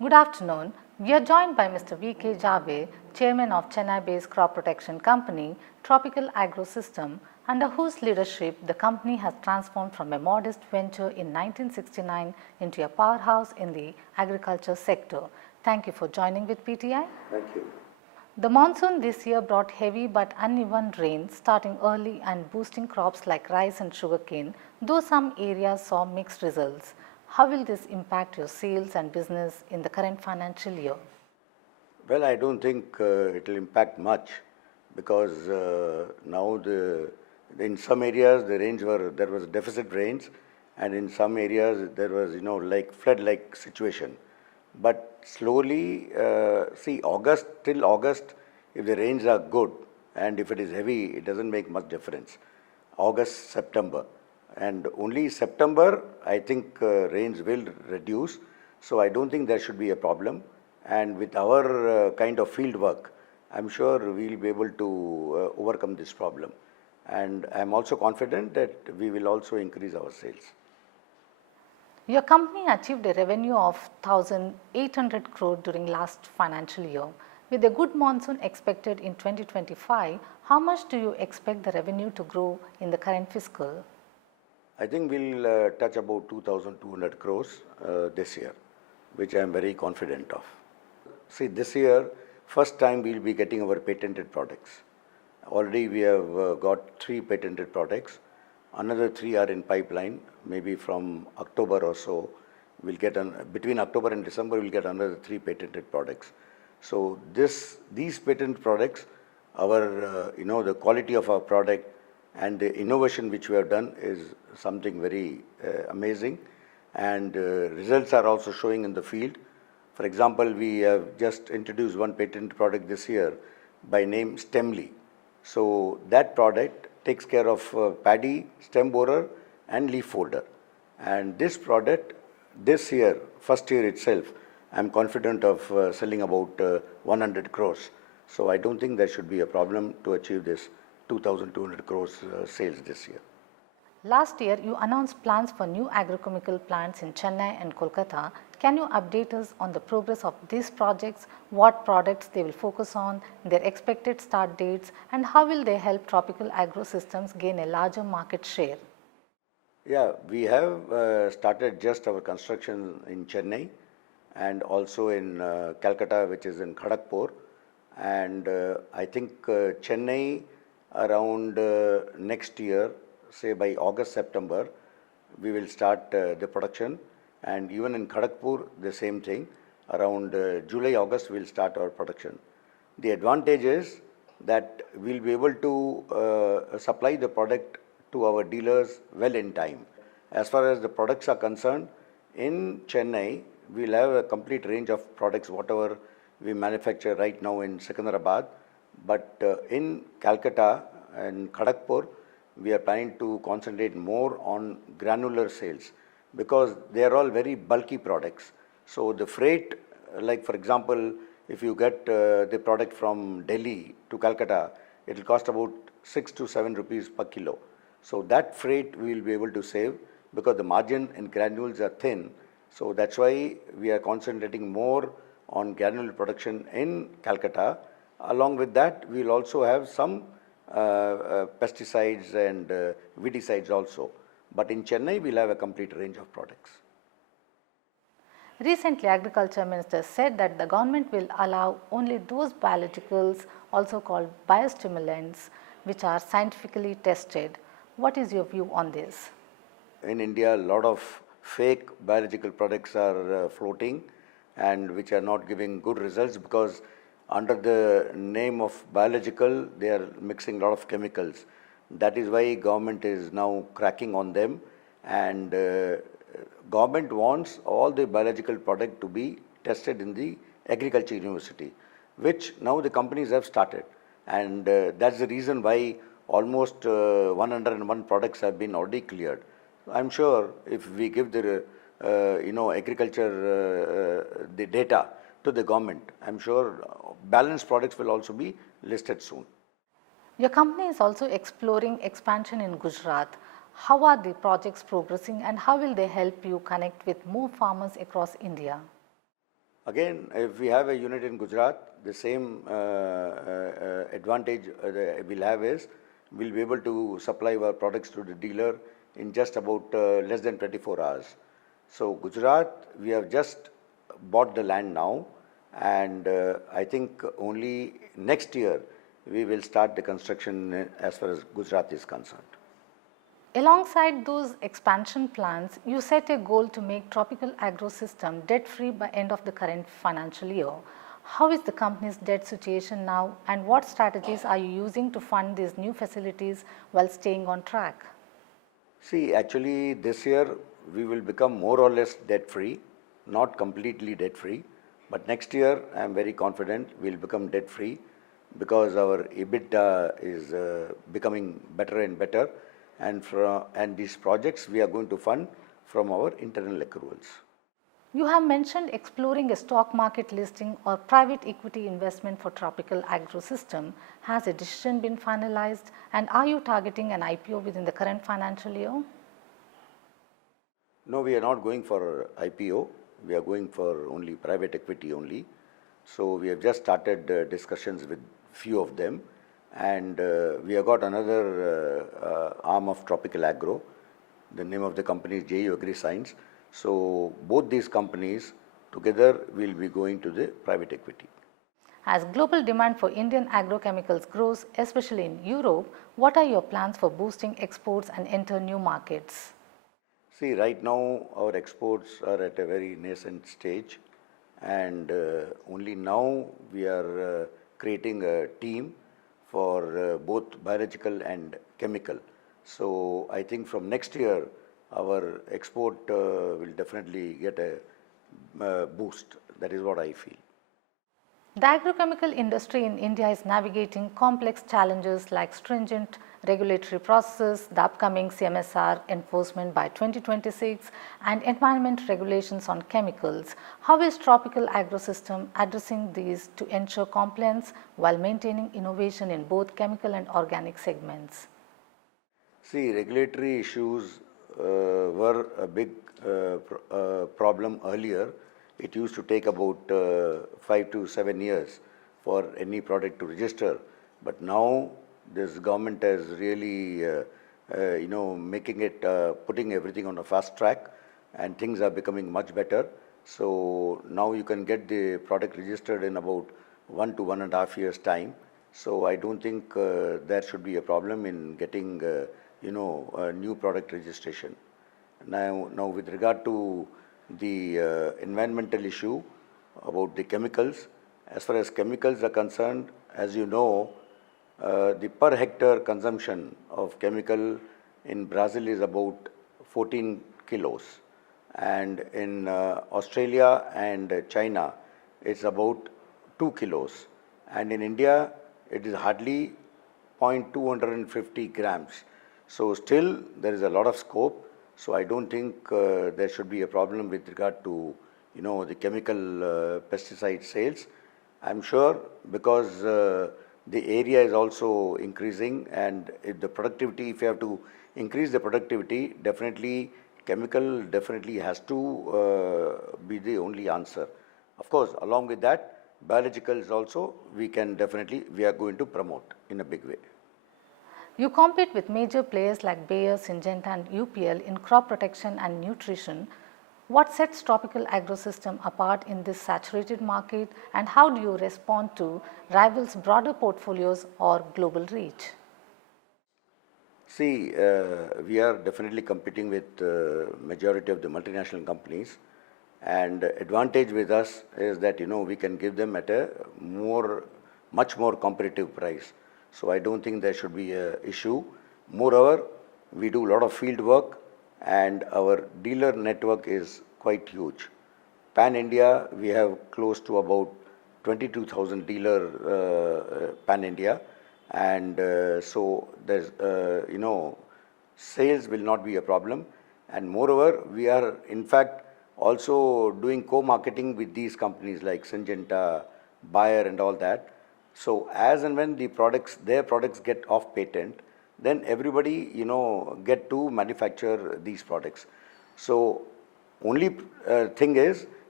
Good afternoon. We are joined by Mr. V.K. Jhaver, Chairman of Chennai-based crop protection company, Tropical Agro System, under whose leadership the company has transformed from a modest venture in 1969 into a powerhouse in the agriculture sector. Thank you for joining with PTI. Thank you. The monsoon this year brought heavy but uneven rain starting early and boosting crops like rice and sugarcane, though some areas saw mixed results. How will this impact your sales and business in the current financial year? Well, I don't think it will impact much because now in some areas there was deficit rains, and in some areas there was like flood-like situation. But slowly, see till August, if the rains are good and if it is heavy, it doesn't make much difference. August, September. And only September, I think rains will reduce. So I don't think there should be a problem. And with our kind of field work, I'm sure we'll be able to overcome this problem. And I'm also confident that we will also increase our sales. Your company achieved a revenue of 1,800 crore during last financial year. With a good monsoon expected in 2025, how much do you expect the revenue to grow in the current fiscal? I think we'll touch about 2,200 crores this year, which I am very confident of. See, this year, first time we'll be getting our patented products. Already we have got 3 patented products. Another 3 are in pipeline. Maybe from October or so, we'll get between October and December, we'll get another 3 patented products. So these patent products, our the quality of our product and the innovation which we have done is something very amazing, and results are also showing in the field. For example, we have just introduced one patent product this year by name Stemly. So that product takes care of paddy, stem borer and leaf folder. And this product, this year, first year itself, I'm confident of selling about 100 crores. So I don't think there should be a problem to achieve this 2,200 crores sales this year. Last year, you announced plans for new agrochemical plants in Chennai and Kolkata. Can you update us on the progress of these projects, what products they will focus on, their expected start dates, and how will they help Tropical Agro Systems gain a larger market share? Yeah, we have started just our construction in Chennai and also in Calcutta, which is in Kharagpur. And I think Chennai around next year, say by August, September, we will start the production. And even in Kharagpur, the same thing. Around July, August, we'll start our production. The advantage is that we'll be able to supply the product to our dealers well in time. As far as the products are concerned, in Chennai, we'll have a complete range of products, whatever we manufacture right now in Secunderabad. But in Calcutta and Kharagpur, we are planning to concentrate more on granular sales because they are all very bulky products. So the freight, like for example, if you get the product from Delhi to Calcutta, it will cost about 6 to 7 rupees per kilo. So that freight we will be able to save because the margin in granules are thin. So that's why we are concentrating more on granule production in Calcutta. Along with that, we will also have some pesticides and weedicides also. But in Chennai, we'll have a complete range of products. Recently, Agriculture Minister said that the government will allow only those biologicals, also called biostimulants, which are scientifically tested. What is your view on this? In India, a lot of fake biological products are floating and which are not giving good results because under the name of biological, they are mixing a lot of chemicals. That is why government is now cracking on them, and government wants all the biological product to be tested in the agriculture university, which now the companies have started. And that's the reason why almost 101 products have been already cleared. I'm sure if we give the agriculture the data to the government, I'm sure balanced products will also be listed soon. Your company is also exploring expansion in Gujarat. How are the projects progressing and how will they help you connect with more farmers across India? Again, if we have a unit in Gujarat, the same advantage we'll have is we'll be able to supply our products to the dealer in just about less than 24 hours. So Gujarat, we have just bought the land now, and I think only next year we will start the construction as far as Gujarat is concerned. Alongside those expansion plans, you set a goal to make Tropical Agro system debt-free by end of the current financial year. How is the company's debt situation now, and what strategies are you using to fund these new facilities while staying on track? See, actually this year we will become more or less debt-free, not completely debt-free, but next year I am very confident we'll become debt-free because our EBITDA is becoming better and better, and these projects we are going to fund from our internal accruals. You have mentioned exploring a stock market listing or private equity investment for Tropical Agro system. Has a decision been finalized, and are you targeting an IPO within the current financial year? No, we are not going for IPO. We are going for only private equity only. So we have just started discussions with few of them, and we have got another arm of Tropical Agro. The name of the company is JU Agri Science. So both these companies together will be going to the private equity. As global demand for Indian agrochemicals grows, especially in Europe, what are your plans for boosting exports and enter new markets? See, right now our exports are at a very nascent stage, and only now we are creating a team for both biological and chemical. So I think from next year our export will definitely get a boost. That is what I feel. The agrochemical industry in India is navigating complex challenges like stringent regulatory processes, the upcoming CMSR enforcement by 2026, and environment regulations on chemicals. How is Tropical Agro system addressing these to ensure compliance while maintaining innovation in both chemical and organic segments? See, regulatory issues were a big problem earlier. It used to take about 5 to 7 years for any product to register, but now this government is really making it, putting everything on a fast track, and things are becoming much better. So now you can get the product registered in about 1 to 1.5 years time. So I don't think there should be a problem in getting a new product registration. Now with regard to the environmental issue about the chemicals, as far as chemicals are concerned, as you know, the per hectare consumption of chemical in Brazil is about 14 kilos, and in Australia and China it's about 2 kilos, and in India it is hardly 0.250 grams. So still there is a lot of scope. So I don't think there should be a problem with regard to the chemical pesticide sales. I'm sure because the area is also increasing, and if the productivity, if you have to increase the productivity, definitely chemical definitely has to be the only answer. Of course, along with that, biologicals also we are going to promote in a big way. You compete with major players like Bayer, Syngenta and UPL in crop protection and nutrition. What sets Tropical Agro system apart in this saturated market, and how do you respond to rivals' broader portfolios or global reach? See, we are definitely competing with majority of the multinational companies, and advantage with us is that we can give them at a much more competitive price. So I don't think there should be an issue. Moreover, we do a lot of field work, and our dealer network is quite huge. Pan India, we have close to about 22,000 dealer Pan India, and so there's sales will not be a problem. And moreover, we are in fact also doing co-marketing with these companies like Syngenta, Bayer and all that. So as and when their products get off patent, then everybody get to manufacture these products. So only thing is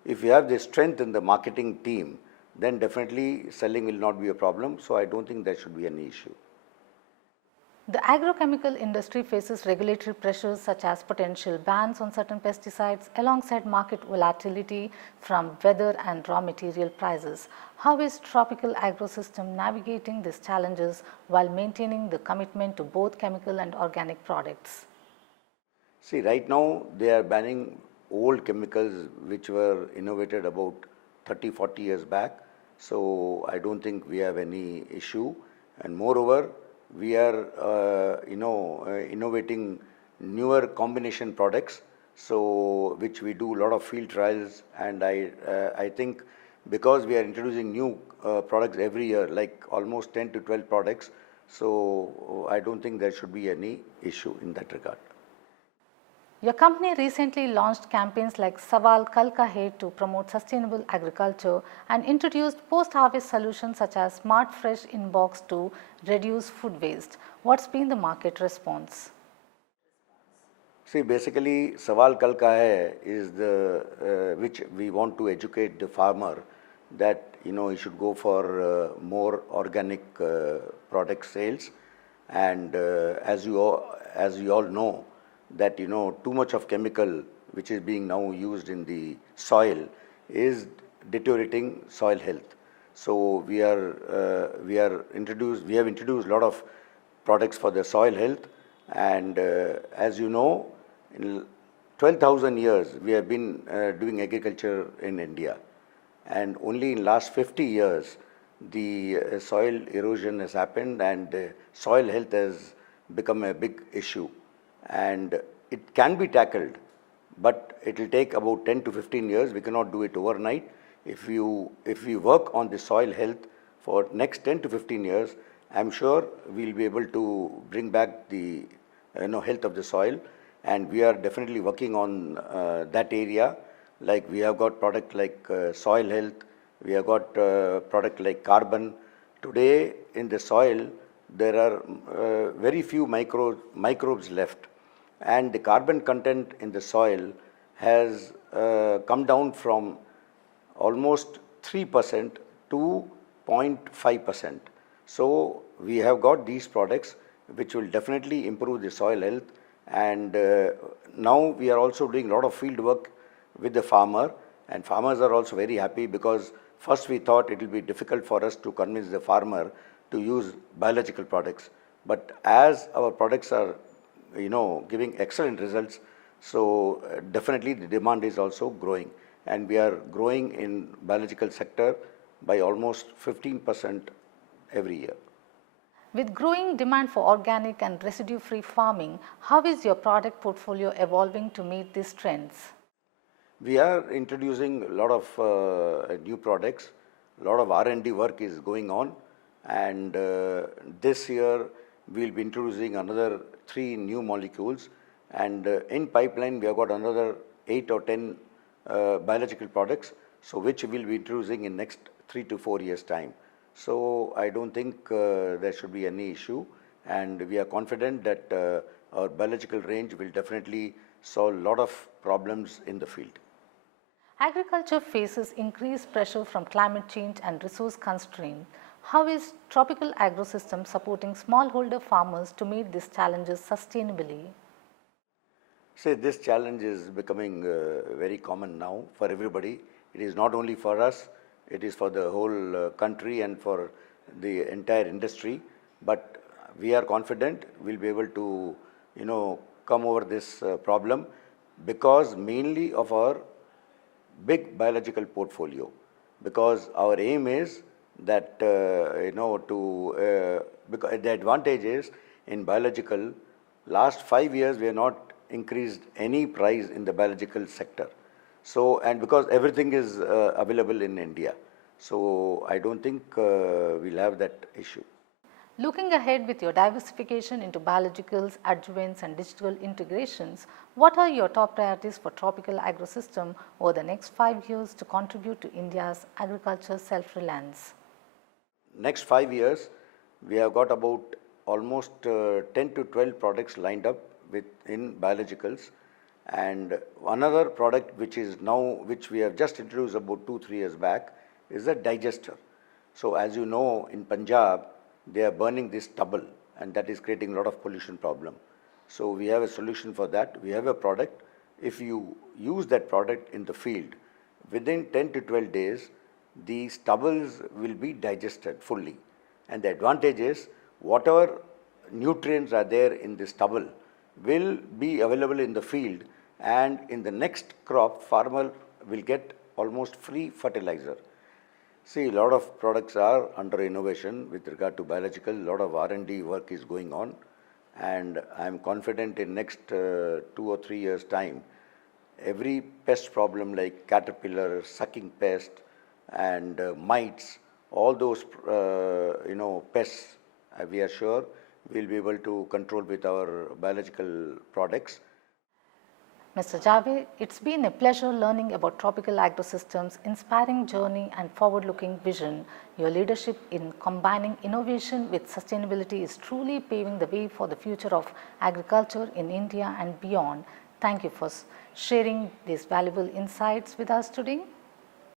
if you have the strength in the marketing team, then definitely selling will not be a problem. So I don't think there should be any issue. The agrochemical industry faces regulatory pressures such as potential bans on certain pesticides alongside market volatility from weather and raw material prices. How is Tropical Agro system navigating these challenges while maintaining the commitment to both chemical and organic products? See, right now they are banning old chemicals which were innovated about 30, 40 years back. So I don't think we have any issue. And moreover, we are, innovating newer combination products. So which we do a lot of field trials, and I think because we are introducing new products every year, like almost 10 to 12 products. So I don't think there should be any issue in that regard. Your company recently launched campaigns like Sawal Kal Ka Hai to promote sustainable agriculture and introduced post-harvest solutions such as Smart Fresh Inbox to reduce food waste. What's been the market response? See, basically, Sawal Kal Ka Hai is the which we want to educate the farmer that he should go for more organic product sales, and as you all know, that too much of chemical which is being now used in the soil is deteriorating soil health. So we have introduced a lot of products for the soil health, and as you know, in 12,000 years we have been doing agriculture in India, and only in last 50 years the soil erosion has happened, and soil health has become a big issue. And it can be tackled, but it will take about 10 to 15 years. We cannot do it overnight. If we work on the soil health for next 10 to 15 years, I'm sure we'll be able to bring back the health of the soil, and we are definitely working on that area. Like we have got product like soil health, we have got product like carbon. Today in the soil there are very few microbes left, and the carbon content in the soil has come down from almost 3% to 0.5%. So we have got these products which will definitely improve the soil health, and now we are also doing a lot of field work with the farmer, and farmers are also very happy, because first we thought it will be difficult for us to convince the farmer to use biological products, but as our products are giving excellent results, so definitely the demand is also growing, and we are growing in biological sector by almost 15% every year. With growing demand for organic and residue-free farming, how is your product portfolio evolving to meet these trends? We are introducing a lot of new products. A lot of R&D work is going on, and this year we will be introducing another 3 new molecules, and in pipeline we have got another 8 or 10 biological products, so which we will be introducing in next 3 to 4 years time. So I don't think there should be any issue, and we are confident that our biological range will definitely solve a lot of problems in the field. Agriculture faces increased pressure from climate change and resource constraint. How is Tropical Agro system supporting smallholder farmers to meet these challenges sustainably? See, this challenge is becoming very common now for everybody. It is not only for us, it is for the whole country and for the entire industry. But we are confident we'll be able to, come over this problem, because mainly of our big biological portfolio. Because our aim is that because the advantage is in biological, last 5 years we have not increased any price in the biological sector. So, and because everything is available in India, so I don't think we'll have that issue. Looking ahead with your diversification into biologicals, adjuvants and digital integrations, what are your top priorities for Tropical Agro system over the next 5 years to contribute to India's agriculture self-reliance? Next 5 years, we have got about almost 10 to 12 products lined up in biologicals, And another product which is now, which we have just introduced about 2-3 years back, is a digester. So as you know, in Punjab, they are burning this stubble, and that is creating a lot of pollution problem. So we have a solution for that. We have a product. If you use that product in the field, within 10 to 12 days, the stubbles will be digested fully. And the advantage is, whatever nutrients are there in the stubble will be available in the field, and in the next crop, farmer will get almost free fertilizer. See, a lot of products are under innovation with regard to biological. A lot of R&D work is going on, and I am confident in next 2 or 3 years' time, every pest problem like caterpillar, sucking pest, and mites, all those pests, we are sure we'll be able to control with our biological products. Mr. Jhaver, it's been a pleasure learning about Tropical Agro Systems' inspiring journey and forward-looking vision. Your leadership in combining innovation with sustainability is truly paving the way for the future of agriculture in India and beyond. Thank you for sharing these valuable insights with us today.